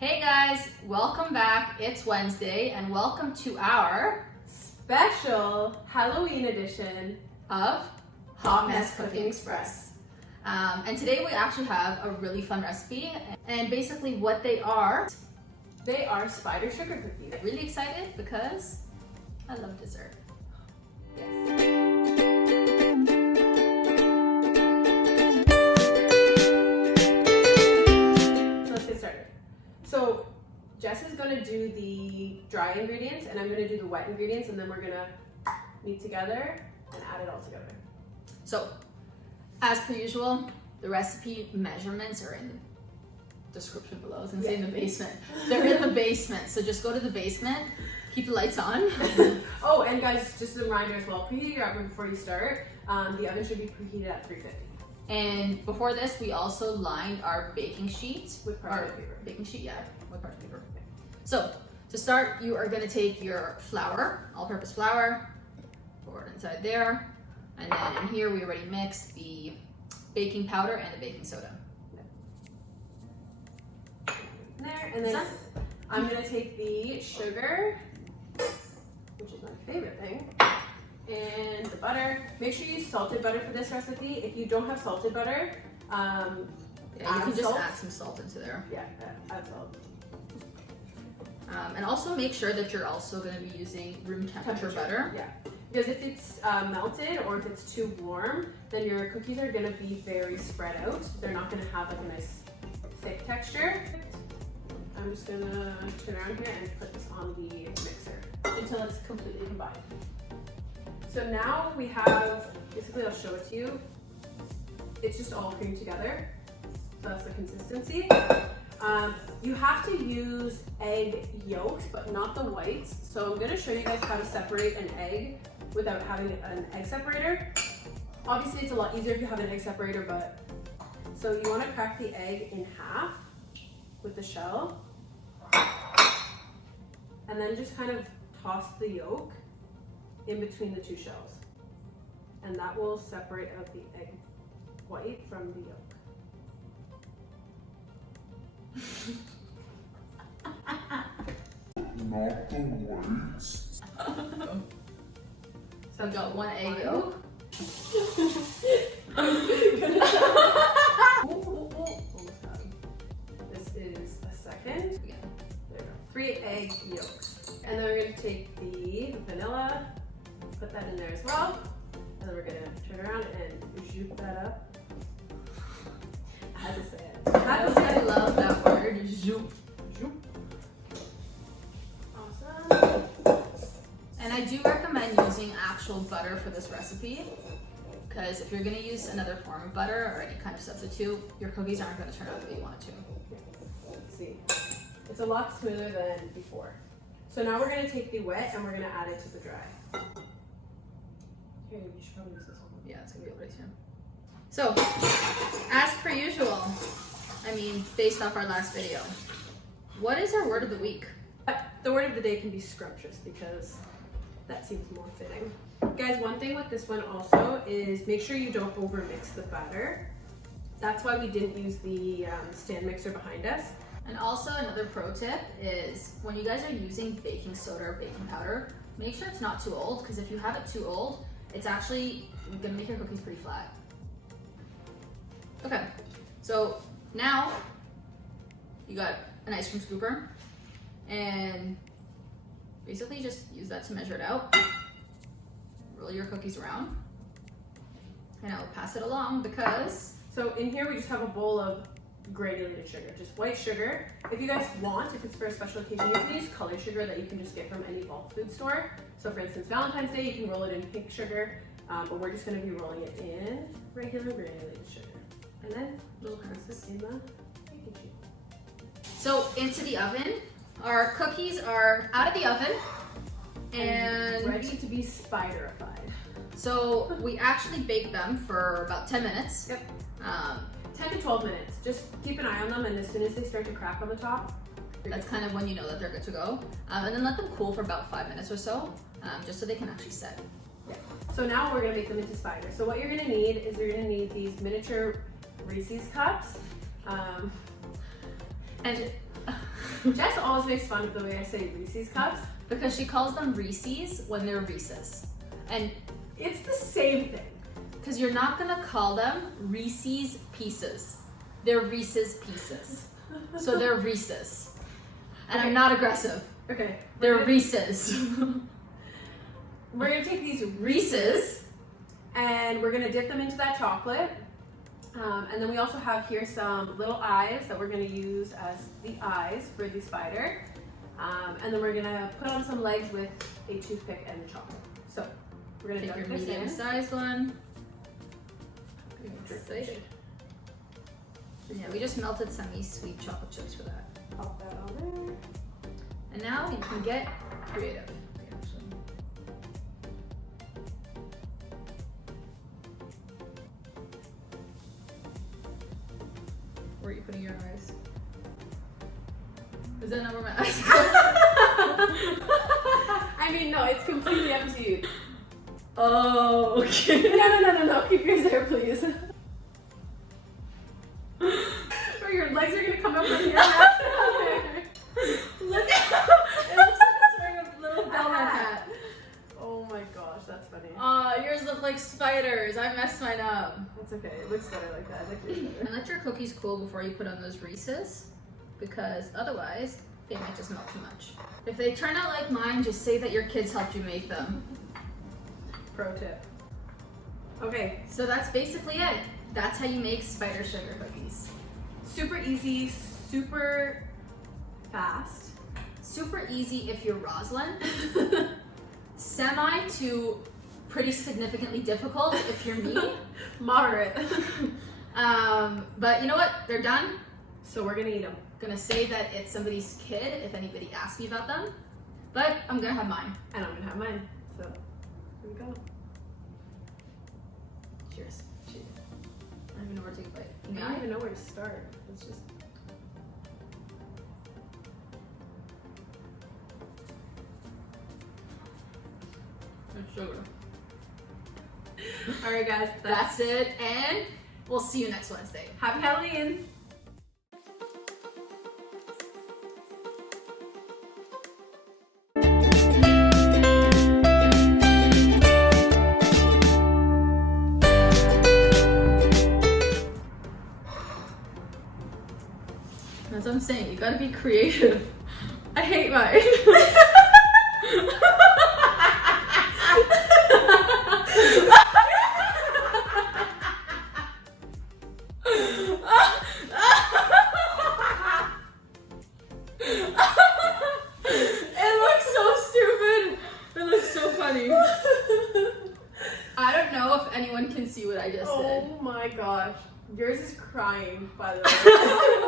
Hey guys, welcome back. It's Wednesday and welcome to our special Halloween edition of Hot Mess Cooking Express. And today we actually have a really fun recipe, and basically what they are spider sugar cookies. I'm really excited because I love dessert. Yes. So Jess is going to do the dry ingredients and I'm going to do the wet ingredients, and then we're going to knead together and add it all together. So as per usual, the recipe measurements are in the description below. I was going to say in the basement. They're in the basement, so just go to the basement, keep the lights on. Oh, and guys, just a reminder as well, preheat your oven before you start. The oven should be preheated at 350. And before this, we also lined our baking sheet with parchment paper. Baking sheet, yeah, with parchment paper. So to start, you are going to take your flour, all-purpose flour, pour it inside there, and then in here we already mixed the baking powder and the baking soda. There, and then I'm going to take the sugar, which is my favorite thing, and the butter. Make sure you use salted butter for this recipe. If you don't have salted butter, yeah, you can just add some salt into there. Yeah, add salt. And also make sure that you're also going to be using room temperature butter. Yeah, because if it's melted or if it's too warm, then your cookies are going to be very spread out. They're not going to have like a nice thick texture. I'm just going to turn around here and put this on the mixer until it's completely combined. So now we have, basically I'll show it to you. It's just all creamed together. So that's the consistency. You have to use egg yolks, but not the whites. So I'm gonna show you guys how to separate an egg without having an egg separator. Obviously it's a lot easier if you have an egg separator, but so you wanna crack the egg in half with the shell. And then just kind of toss the yolk in between the two shells. And that will separate out the egg white from the yolk. Not the whites. So I got one egg yolk. Almost got it. This is a second. Yeah. There we go. 3 egg yolks. And then we're going to take the vanilla, put that in there as well. And then we're going to turn around and zoop that up. I had to say it. I love that word, zoop. Zoop. Awesome. And I do recommend using actual butter for this recipe, because if you're going to use another form of butter or any kind of substitute, your cookies aren't going to turn out the way you want it to. Let's see. It's a lot smoother than before. So now we're going to take the wet and we're going to add it to the dry. Here, you should probably use this one. Yeah, it's going to be over right here. So, as per usual, I mean, based off our last video, what is our word of the week? The word of the day can be scrumptious because that seems more fitting. Guys, one thing with this one also is make sure you don't over mix the batter. That's why we didn't use the stand mixer behind us. And also another pro tip is when you guys are using baking soda or baking powder, make sure it's not too old, because if you have it too old, it's actually gonna make your cookies pretty flat. Okay, so now you got an ice cream scooper, and basically just use that to measure it out. Roll your cookies around, and I'll pass it along because... So in here we just have a bowl of granulated sugar, just white sugar. If you guys want, if it's for a special occasion, you can use colored sugar that you can just get from any bulk food store. So for instance, Valentine's Day, you can roll it in pink sugar, but we're just gonna be rolling it in regular granulated sugar. And then we'll press this in the baking sheet. So into the oven, our cookies are out of the oven and ready to be spiderified. So we actually baked them for about 10 minutes. Yep. 10 to 12 minutes. Just keep an eye on them, and as soon as they start to crack on the top, that's kind of when you know that they're good to go. And then let them cool for about 5 minutes or so, just so they can actually set. Yeah. So now we're gonna make them into spiders. So what you're gonna need is you're gonna need these miniature Reese's cups. And Jess always makes fun of the way I say Reese's cups. Because she calls them Reese's when they're Reese's. And It's the same thing. because you're not gonna call them Reese's Pieces. They're Reese's Pieces. So they're Reese's. And I'm not aggressive. Okay. They're Reese's. We're gonna take these Reese's. and we're gonna dip them into that chocolate. And then we also have here some little eyes that we're gonna use as the eyes for the spider. And then we're gonna put on some legs with a toothpick and the chocolate. So we're gonna Take your dip this in. medium-sized one. I'm excited. And yeah, we just melted Semi-Sweet Choco Chips for that. Pop that on there. And now you can get creative. Where are you putting your eyes? Is that not where my eyes go? I mean, no, it's completely up to you. Oh, okay. No. Keep yours there, please. Or your legs are gonna come up from here. Look at it looks like it's wearing a little velvet hat. Oh my gosh, that's funny. Yours look like spiders. I messed mine up. That's okay. It looks better like that. I like yours better. And let your cookies cool before you put on those Reese's, because otherwise they might just melt too much. If they turn out like mine, just say that your kids helped you make them. Pro tip. Okay, So that's basically it. That's how you make spider sugar cookies. super easy, super fast. Super easy if you're Rosalind. Semi to pretty significantly difficult if you're me. Moderate. But you know what? They're done. So we're gonna eat them. Gonna say that it's somebody's kid if anybody asks me about them. But I'm gonna have mine. And I'm gonna have mine. So here we go. Cheers. Cheers. I don't even know where to take a bite. I don't even know where to start. It's just. It's sugar. Alright guys, That's it, and we'll see you next Wednesday. happy Halloween! That's what I'm saying. You gotta be creative. I hate mine. It looks so stupid. It looks so funny. I don't know if anyone can see what I just did. Oh my gosh. Yours is crying, by the way.